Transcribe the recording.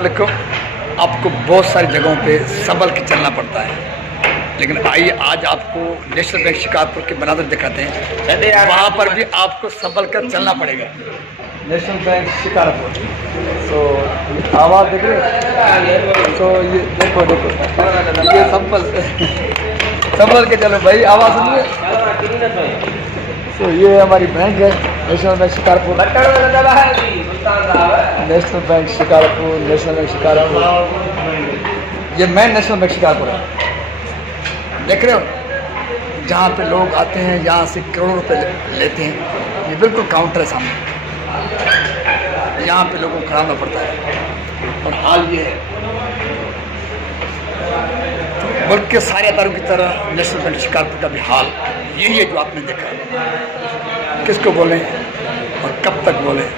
मुतालिक आपको बहुत सारी जगहों पे संभल के चलना पड़ता है, लेकिन आइए आज आपको नेशनल बैंक शिकारपुर के बनादर दिखाते हैं, वहाँ पर भी आपको संभल कर चलना पड़ेगा। नेशनल बैंक शिकारपुर, तो आवाज़ देख रहे हो, तो ये देखो देखो ये संभल के चलो भाई, आवाज़ सुनिए। तो ये हमारी बैंक है national bank Shikarpur, national bank Shikarpur, national bank Shikarpur, ये मेन नेशनल बैंक शिकारपुर है। देख रहे हो जहाँ पे लोग आते हैं, यहाँ से करोड़ों रुपए लेते हैं, ये बिल्कुल काउंटर है सामने, यहाँ पे लोगों को खड़ा होना पड़ता है। और हाल ये है मुल्क के सारे अदारों की तरह नेशनल बैंक शिकारपुर का भी हाल यही है जो आपने देखा। किसको बोलें और कब तक बोलें।